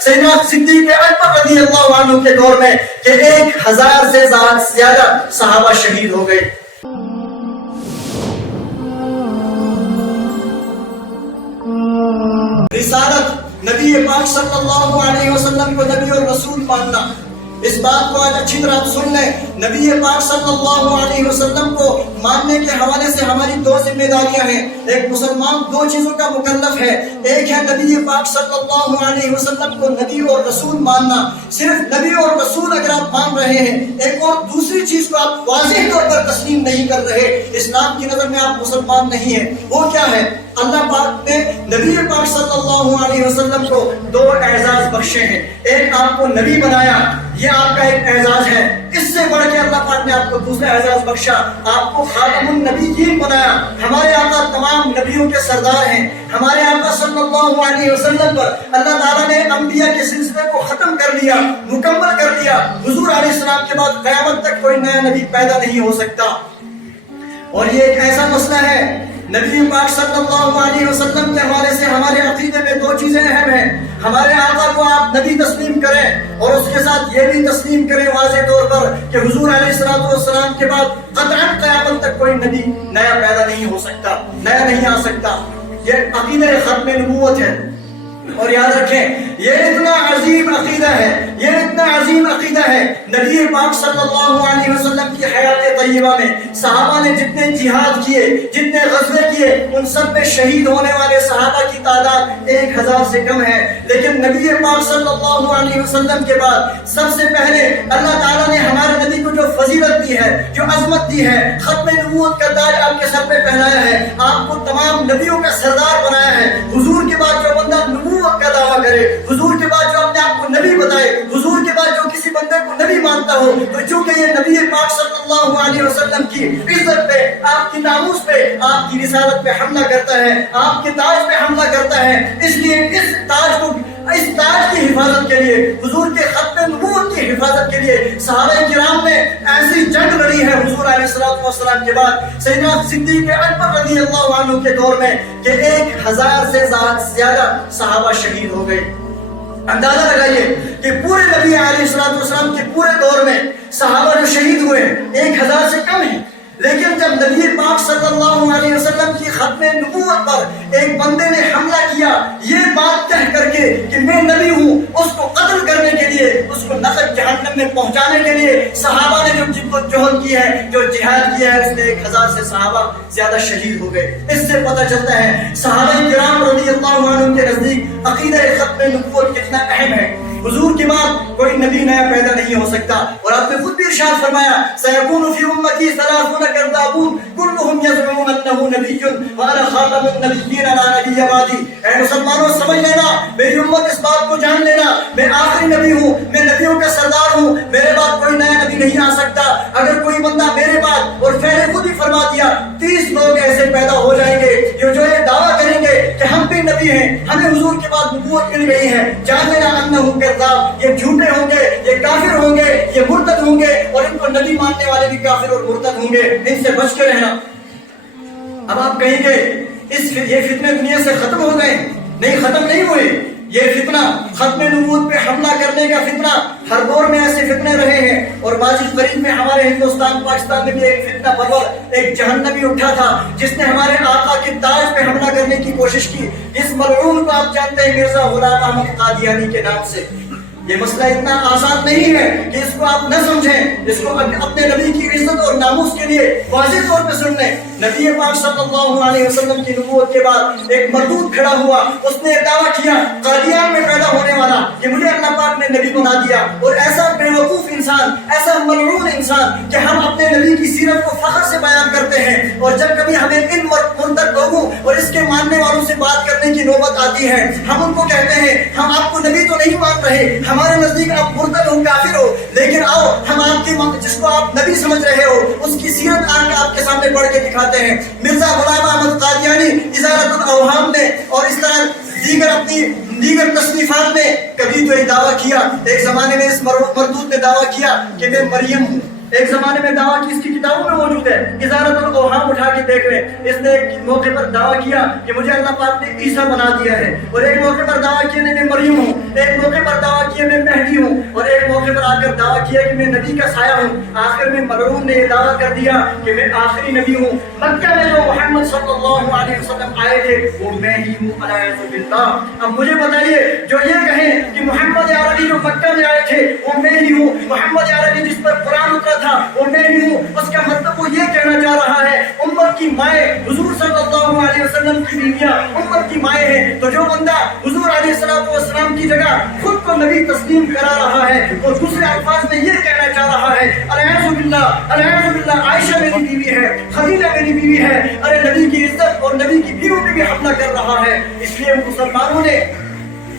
سیدنا صدیق اکبر رضی اللہ عنہ کے دور میں کہ 1000 سے زیادہ صحابہ شہید ہو گئے۔ رسالت، نبی پاک صلی اللہ علیہ وسلم کو نبی اور رسول ماننا، اس بات کو آج اچھی طرح آپ سن لیں۔ نبی پاک صلی اللہ علیہ وسلم کو ماننے کے حوالے سے ہماری 2 ذمہ داریاں ہیں۔ ایک مسلمان 2 چیزوں کا مکلف ہے، ایک ہے نبی پاک صلی اللہ علیہ وسلم کو نبی اور رسول ماننا، صرف نبی اور رسول اگر آپ مان رہے ہیں، ایک اور دوسری چیز کو آپ واضح طور پر تسلیم نہیں کر رہے، اسلام کی نظر میں آپ مسلمان نہیں ہیں۔ وہ کیا ہے؟ اللہ پاک نے نبی پاک صلی اللہ علیہ وسلم کو 2 اعزاز بخشے ہیں۔ ایک آپ کو نبی بنایا، یہ آپ کا ایک اعزاز ہے۔ اس سے بڑھ کے اللہ پاک نے آپ کو دوسرا اعزاز بخشا، آپ کو خاتم النبیین بنایا۔ ہمارے آقا تمام نبیوں کے سردار ہیں۔ ہمارے آقا صلی اللہ علیہ وسلم پر اللہ تعالیٰ نے انبیاء کے سلسلے کو ختم کر دیا، مکمل کر دیا۔ حضور علیہ السلام کے بعد قیامت تک کوئی نیا نبی پیدا نہیں ہو سکتا۔ اور یہ ایک ایسا مسئلہ ہے، نبی پاک صلی اللہ علیہ وسلم کے حوالے سے ہمارے عقیدے میں 2 چیزیں اہم ہیں۔ ہمارے آقا کو آپ نبی تسلیم کریں اور اس کے ساتھ یہ بھی تسلیم کریں واضح طور پر کہ حضور علیہ السلام کے بعد قطعاً قیامت تک کوئی نبی نیا پیدا نہیں ہو سکتا، نیا نہیں آ سکتا۔ یہ عقیدہ ختم نبوت ہے۔ اور یاد رکھیں، یہ اتنا عظیم عقیدہ ہے، یہ اتنا عظیم عقیدہ ہے۔ نبی پاک صلی اللہ علیہ وسلم کی حیات طیبہ میں صحابہ نے جتنے جہاد کیے، جتنے غزوے کیے، ان سب میں شہید ہونے والے صحابہ کی تعداد 1000 سے کم ہے۔ لیکن نبی پاک صلی اللہ علیہ وسلم کے بعد سب سے پہلے اللہ تعالیٰ نے ہمارے نبی کو جو فضیلت دی ہے، جو عظمت دی ہے، ختم نبوت کا تاج آپ کے سر پہ پہنایا ہے، آپ کو تمام نبیوں کا سردار بنایا ہے۔ حضور کے بعد جو بندہ نبوت کا دعویٰ کرے، حضور کے بعد جو اپنے آپ کو نبی بتائے، حضور کے بعد جو کسی بندے کو نبی مانتا ہو، تو چونکہ یہ نبی پاک صلی اللہ علیہ وسلم کی عزت پہ، آپ کی ناموس پہ، آپ کی رسالت پہ حملہ کرتا ہے، آپ کے تاج پہ حملہ کرتا ہے۔ اس لیے اس تاج کی حفاظت کے لیے، حضور کے ختم نبوت کی حفاظت کے لیے صحابہ کرام نے ایسی جنگ لڑی ہے حضور علیہ السلام کے بعد سیدنا صدیق اکبر رضی اللہ عنہ کے دور میں کہ 1000 سے زیادہ صحابہ شہید ہو گئے۔ اندازہ لگائیے کہ پورے نبی علیہ السلام کے پورے دور میں صحابہ جو شہید ہوئے 1000 سے کم ہیں، لیکن جب نبی پاک صلی اللہ علیہ وسلم کی ختم نبوت پر ایک بندے نے حملہ کیا، یہ بات کہہ کر کے کہ میں نبی ہوں، اس کو قتل کرنے کے لیے، اس کو نقد جہنم میں پہنچانے کے لیے صحابہ نے جو جد و جہد کی ہے، جو جہاد کیا ہے، اس میں 1000 سے صحابہ زیادہ شہید ہو گئے۔ اس سے پتہ چلتا ہے صحابہ کرام رضی اللہ عنہ کے نزدیک عقیدہ ختم نبوت کتنا اہم ہے۔ حضور کے بعد کوئی نبی نیا پیدا نہیں ہو سکتا۔ اور آپ نے خود بھی ارشاد فرمایا سيكون في امتي 30 كذابون كلهم يزعمون انه نبي وانا خاتم النبيين لا نبي بعدي۔ اے مسلمانوں سمجھ لینا، میری امت اس بات کو جان لینا، میں آخری نبی ہوں، میں نبیوں کا سردار ہوں، میرے بعد کوئی نیا نبی نہیں آ سکتا۔ اگر کوئی بندہ میرے بعد، اور پہلے خود ہی فرما دیا 30 لوگ ایسے پیدا ہو جائیں گے جو یہ دعویٰ کریں گے کہ ہم بھی نبی ہیں، ہمیں حضور کے بعد نبوت مل گئی ہے، جان لینا انہم کذاب، یہ جھوٹے ہوں گے، یہ کافر ہوں گے، یہ مرتد ہوں گے، اور ان کو نبی ماننے والے بھی کافر اور مرتد ہوں گے، ان سے بچ کے رہنا۔ اب آپ کہیں گے یہ فتنے دنیا سے ختم ہو گئے؟ نہیں، ختم نہیں ہوئے۔ یہ فتنہ ختم نبوت پہ حملہ کرنے کا فتنہ ہر دور میں ایسے فتنے رہے ہیں، اور ماضی قریب میں ہمارے ہندوستان پاکستان میں بھی ایک فتنہ پرور، ایک جہنمی اٹھا تھا جس نے ہمارے آقا کے تاج پہ حملہ کرنے کی کوشش کی۔ اس ملعون کو آپ جانتے ہیں مرزا غلام احمد قادیانی کے نام سے۔ یہ مسئلہ اتنا آسان نہیں ہے کہ اس کو آپ نہ سمجھیں، اس کو اپنے نبی کی عزت اور ناموس کے لیے واضح طور پہ سن لیں۔ نبی پاک صلی اللہ علیہ وسلم کی نبوت کے بعد ایک مردود کھڑا ہوا، اس نے دعویٰ کیا قادیان میں پیدا ہونے والا کہ مجھے اللہ پاک نے نبی بنا دیا، اور ایسا بے وقوف انسان، ایسا ملعون انسان کہ ہم اپنے نبی کی سیرت کو فخر سے بیان کرتے ہیں، اور جب کبھی ہمیں ان منتر لوگوں اور اس کے ماننے والوں سے بات کرنے کی نوبت آتی ہے، ہم ان کو کہتے ہیں ہم آپ کو نبی تو نہیں مان رہے، ہمارے نزدیک آپ مرتد ہو، کافر ہو، لیکن آؤ ہم آپ کی جس کو آپ نبی سمجھ رہے ہو اس کی سیرت آپ کے سامنے پڑھ کے دکھاتے ہیں۔ مرزا غلام احمد قادیانی ازالۃ الاوہام نے اور اس طرح دیگر تصنیفات میں کبھی تو یہ دعویٰ کیا، ایک زمانے میں اس مردود نے دعویٰ کیا کہ میں مریم ہوں، ایک زمانے میں دعویٰ کی اس کی کتابوں میں موجود ہے، ازارت الاوہام اٹھا کے دیکھ لیں، اس نے ایک موقع پر دعویٰ کیا کہ مجھے اللہ پاک نے عیسیٰ بنا دیا ہے، اور ایک موقع پر دعویٰ کیا میں مریم ہوں، ایک موقع پر دعویٰ کیا میں مہدی ہوں، اور ایک موقع پر آ کر دعویٰ کیا کہ میں نبی کا سایہ ہوں۔ آخر میں ملعون نے یہ دعویٰ کر دیا کہ میں آخری نبی ہوں۔ مکہ میں جو محمد صلی اللہ علیہ وسلم آئے تھے وہ میں ہی ہوں، الیاذ باللہ۔ اب مجھے بتائیے جو یہ کہیں کہ محمد عربی جو مکہ میں آئے تھے وہ میں ہی ہوں، محمد عربی جس پر قرآن اترا تھا وہ میں ہی ہوں، اس کا مطلب وہ یہ کہنا چاہ رہا ہے امت کی مائیں حضور صلی اللہ علیہ وسلم کی بیویاں امت کی مائیں ہیں۔ تو جو بندہ حضور علیہ السلام کی جگہ خود کو نبی تسلیم کرا رہا ہے وہ دوسرے الفاظ میں یہ کہنا چاہ رہا ہے الیاذ باللہ، الیاذ باللہ، عائشہ میری بیوی ہے، خدیجہ میری بیوی ہے، ارے نبی کی عزت اور نبی کی بیوی پہ بھی حملہ کر رہا ہے۔ اس لیے مسلمانوں نے،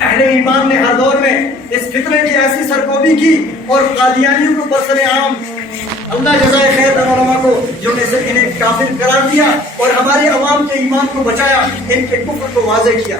اہل ایمان نے ہر دور میں اس فتنے کی ایسی سرکوبی کی اور قادیانیوں کو برسر عام اللہ جزائے خیر علماء کو جو نے سے انہیں کافر قرار دیا اور ہمارے عوام کے ایمان کو بچایا، ان کے کفر کو واضح کیا۔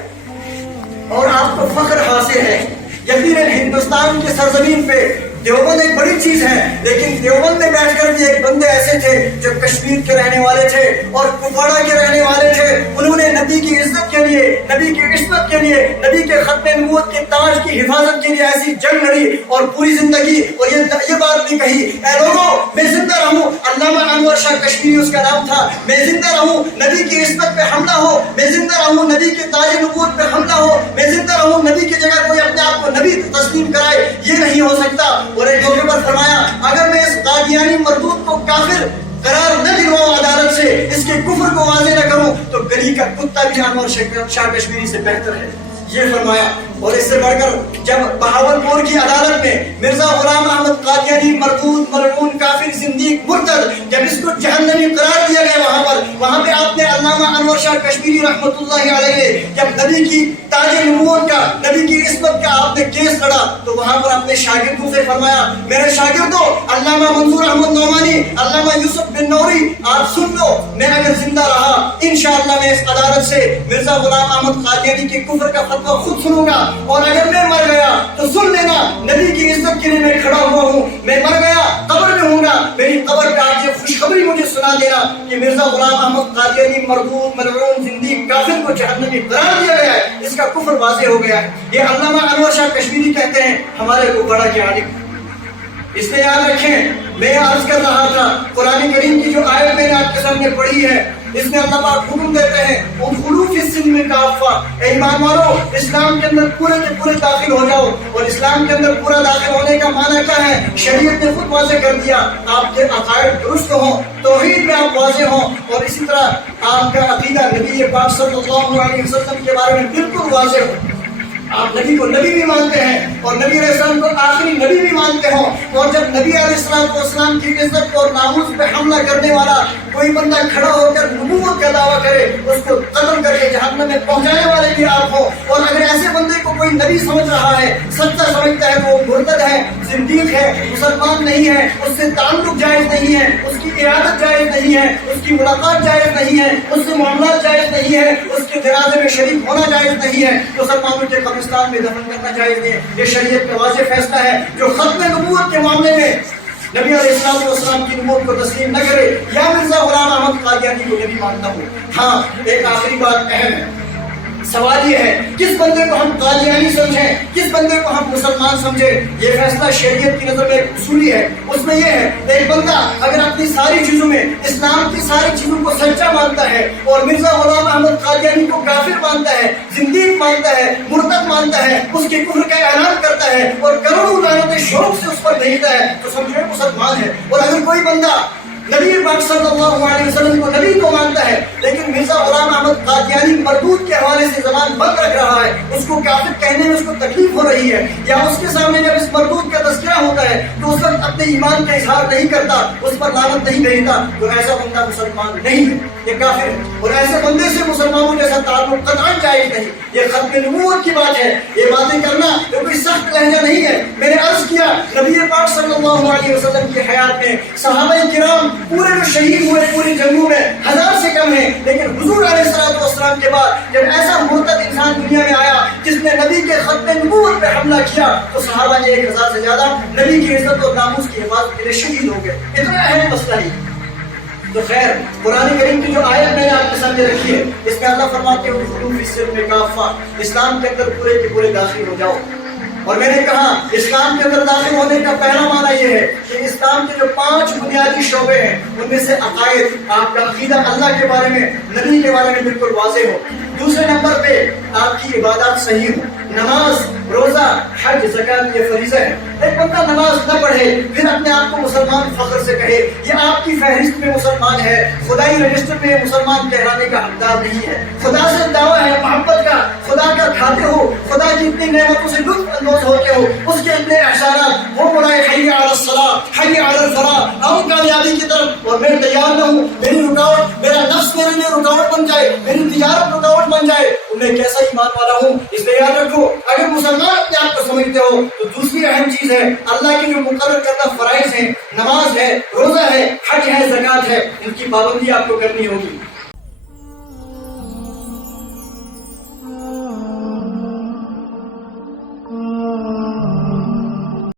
اور آپ کو فخر حاصل ہے، یقیناً ہندوستان کی سرزمین پہ دیوبند ایک بڑی چیز ہے، لیکن دیوبند میں بیٹھ کر بھی ایک بندے ایسے تھے جو کشمیر کے رہنے والے تھے اور کپواڑہ کے رہنے والے تھے۔ انہوں نے نبی کی عزت کے لیے، نبی کی عصمت کے لیے، نبی کے ختم نبوت کے تاج کی حفاظت کے لیے ایسی جنگ لڑی اور پوری زندگی اور یہ بات بھی کہی اے لوگوں میں زندہ رہوں، علامہ انور شاہ کشمیری اس کا نام تھا، میں زندہ رہوں نبی کی عصمت پہ حملہ ہو، میں زندہ رہوں نبی کے تاج نبوت پہ حملہ ہو، میں زندہ رہوں نبی کی جگہ کوئی اپنے آپ کو نبی تسلیم کرائے، یہ نہیں ہو سکتا۔ اور ایک موقع پر فرمایا اگر میں اس قادیانی مردود کو کافر قرار نہ دلواؤں عدالت سے، اس کے کفر کو واضح نہ کروں تو گلی کا کتا بھی انور شاہ کشمیری سے بہتر ہے، یہ فرمایا۔ اور اس سے بڑھ کر جب بہاولپور کی عدالت میں مرزا غلام احمد قادیانی مردود ملعون کافر زندیق مرتد جب اس کو جہنمی قرار دیا گیا وہاں پہ آپ نے علامہ انور شاہ کشمیری رحمۃ اللہ علیہ جب نبی کی تاج نبوت کا، نبی کی عصمت کا آپ نے کیس لڑا تو وہاں پر اپنے شاگردوں سے فرمایا میرے شاگردوں، علامہ منظور احمد نعمانی، علامہ یوسف بن نوری، آپ سن لو، میں اگر زندہ رہا انشاءاللہ میں اس عدالت سے مرزا غلام احمد قادیانی کے کفر کا فتویٰ خود سنوں گا، اور اگر میں مر گیا تو سن لینا نبی کی عزت کے لیے میں کھڑا ہوا ہوں، میں مر گیا قبر میں ہوں گا، میری قبر پہ آج یہ خوشخبری مجھے سنا دینا کہ مرزا غلام احمد قادیانی مردود ملعون زندیق کافر کو جہنمی قرار دیا گیا ہے، اس کا کفر واضح ہو گیا ہے۔ یہ علامہ انور شاہ کشمیری کہتے ہیں ہمارے کو بڑا کے عالم۔ اس لیے یاد رکھیں، میں عرض کر رہا تھا قرآن کریم کی جو آیت میں نے آپ کے سامنے پڑھی ہے اس میں اللہ پاک حکم دیتے ہیں ادخلوا فی السلم کافہ، اے ایمان والو اسلام کے اندر پورے کے پورے داخل ہو جاؤ۔ اور اسلام کے اندر پورا داخل ہونے کا معنی کیا ہے؟ شریعت نے خود واضح کر دیا، آپ کے عقائد درست ہوں، توحید میں آپ واضح ہوں، اور اسی طرح آپ کا عقیدہ نبی پاک صلی اللہ علیہ وسلم کے بارے میں بالکل واضح ہو، آپ نبی کو نبی بھی مانتے ہیں اور نبی علیہ السلام کو آخری نبی بھی مانتے ہوں، اور جب نبی علیہ السلام کی عزت اور ناموس پہ حملہ کرنے والا کوئی بندہ کھڑا ہو کر نبوت کا دعویٰ کرے اس کو قتل کر کے جہنم میں پہنچانے والے بھی آپ ہوں، اور اگر ایسے بندے کو کوئی نبی سمجھ رہا ہے، سچا سمجھتا ہے وہ مرتد ہے، زندیق ہے، مسلمان نہیں ہے، اس سے تعلق جائز نہیں ہے، اس کی عیادت جائز نہیں ہے، اس کی ملاقات جائز نہیں ہے، اس سے معاملات جائز نہیں ہے، اس کے جنازے میں شریک ہونا جائز نہیں ہے، مسلمانوں کے قبرستان میں دفن کرنا جائز نہیں ہے۔ یہ شریعت کا واضح فیصلہ ہے۔ جو ختم نبوت کے معاملے میں نبی علیہ السلام کی نبوت کو تسلیم نہ کرے یا مرزا غلام احمد قادیانی کو نبی مانتا ہو۔ ہاں ایک آخری بات اہم ہے، سوال یہ ہے کس بندے کو ہم قادیانی سمجھیں، کس بندے کو ہم مسلمان سمجھیں؟ یہ فیصلہ شریعت کی نظر میں ایک اصولی ہے۔ اس میں یہ ہے ایک بندہ اگر اپنی ساری چیزوں میں اسلام کی ساری چیزوں کو سچا مانتا ہے اور مرزا غلام احمد قادیانی کو کافر مانتا ہے، زندیق مانتا ہے، مرتد مانتا ہے، اس کے کفر کا اعلان کرتا ہے اور کروڑوں لعنتیں شوق سے اس پر بھیجتا ہے تو سمجھے مسلمان ہے۔ اور اگر کوئی بندہ نبی پاک صلی اللہ علیہ وسلم کو نبی تو مانتا ہے لیکن مرزا غلام احمد قادیانی مردود کے حوالے سے زبان بند رکھ رہا ہے، اس کو کافر کہنے میں اس کو تکلیف ہو رہی ہے، یا اس کے سامنے جب اس مردود کا تذکرہ ہوتا ہے تو اس وقت اپنے ایمان کا اظہار نہیں کرتا، اس پر لعنت نہیں بھیجتا، تو ایسا بندہ مسلمان نہیں ہے، یہ کافر ہے۔ اور ایسے بندے سے مسلمانوں جیسا تعلق قطعاً جائز نہیں۔ یہ ختم نبوت کی بات ہے، یہ باتیں کرنا یہ کوئی سخت لہجہ نہیں ہے۔ میں نے عرض کیا نبی پاک صلی اللہ علیہ وسلم کی حیات میں صحابہ کرام پورے جو شہید ہوئے پوری جنگوں میں 1000 سے کم ہیں، لیکن حضور علیہ السلام کے بعد جب ایسا مرتد انسان دنیا میں آیا جس نے نبی کے ختم نبوت پہ حملہ کیا تو صحابہ 1000 سے زیادہ نبی کی عزت اور ناموس کی حفاظت کے لیے شہید ہو گئے. اتنا اہم مسئلہ ہی. تو خیر قرآن کریم کی جو آیت میں نے آپ کے سامنے رکھی ہے اس میں اللہ فرماتے ہیں ادخلوا فی السلم کافہ، اسلام کے اندر پورے کے پورے داخل ہو جاؤ. اور میں نے کہا اسلام کے اندر داخل ہونے کا پہلا معنی یہ ہے کہ اسلام کے جو 5 بنیادی شعبے ہیں ان میں سے عقائد، آپ کا عقیدہ اللہ کے بارے میں، نبی کے بارے میں بالکل واضح ہو. دوسرے نمبر پہ آپ کی عبادات صحیح ہو، نماز، روزہ، حج، زکات یہ فریضہ ہے. ایک بندہ نماز نہ پڑھے پھر اپنے آپ کو مسلمان فخر سے کہے یہ آپ کی فہرست میں مسلمان ہے، خدائی رجسٹر میں مسلمان کہلانے کا حقدار نہیں ہے. خدا سے دعویٰ ہے محبت کا، خدا کا کھاتے ہو، خدا کی اتنی نعمتوں سے لطف اندوز ہوتے ہو، اس کے اتنے احسانات، وہ بڑائے حی علی الصلاۃ، حی علی الفلاح، آؤ کامیابی کی طرف، اور میں تیار نہ ہوں، میری رکاوٹ، میرا نفس میرے لیے رکاوٹ بن جائے، میری تجارت رکاوٹ بن جائے، میں کیسا ایمان والا ہوں. اس لیے یاد رکھو اگر مسلمان اپنے آپ کو سمجھتے ہو تو دوسری اہم چیز ہے اللہ کے جو مقرر کردہ فرائض ہیں، نماز ہے، روزہ ہے، حج ہے، زکات ہے، ان کی پابندی آپ کو کرنی ہوگی.